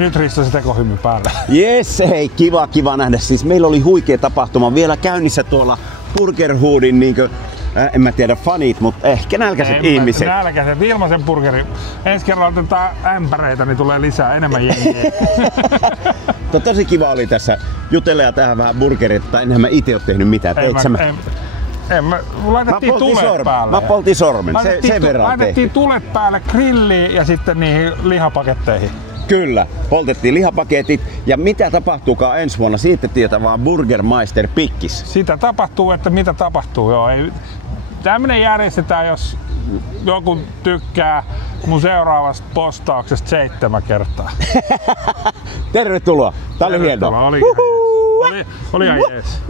niin nyt Risto se tekohymy päällä. Jes, hei, kiva nähdä. Siis meillä oli huikea tapahtuma vielä käynnissä tuolla Burgerhoodin niinkö, en mä tiedä fanit, mutta ehkä nälkäiset ihmiset. Nälkäiset, ilmaisen burgerin. Ensi kerralla otetaan ämpäreitä, niin tulee lisää enemmän jengiä. Tosi kiva oli tässä jutella ja tehdä vähän burgerit, tai enhän mä ite oo tehnyt mitään. Laitettiin tulet päälle. Mä poltin sormen, sen verran laitettiin tulet päälle grilliin ja sitten niihin lihapaketteihin. Kyllä, poltettiin lihapaketit ja mitä tapahtuukaan ensi vuonna, siitä tietää vaan Burgermeister Pikkis. Sitä tapahtuu, että mitä tapahtuu, joo. Tämmönen järjestetään, jos joku tykkää mun seuraavasta postauksesta 7 kertaa. Tervetuloa, tää oli hienoa. Oli ihan jees.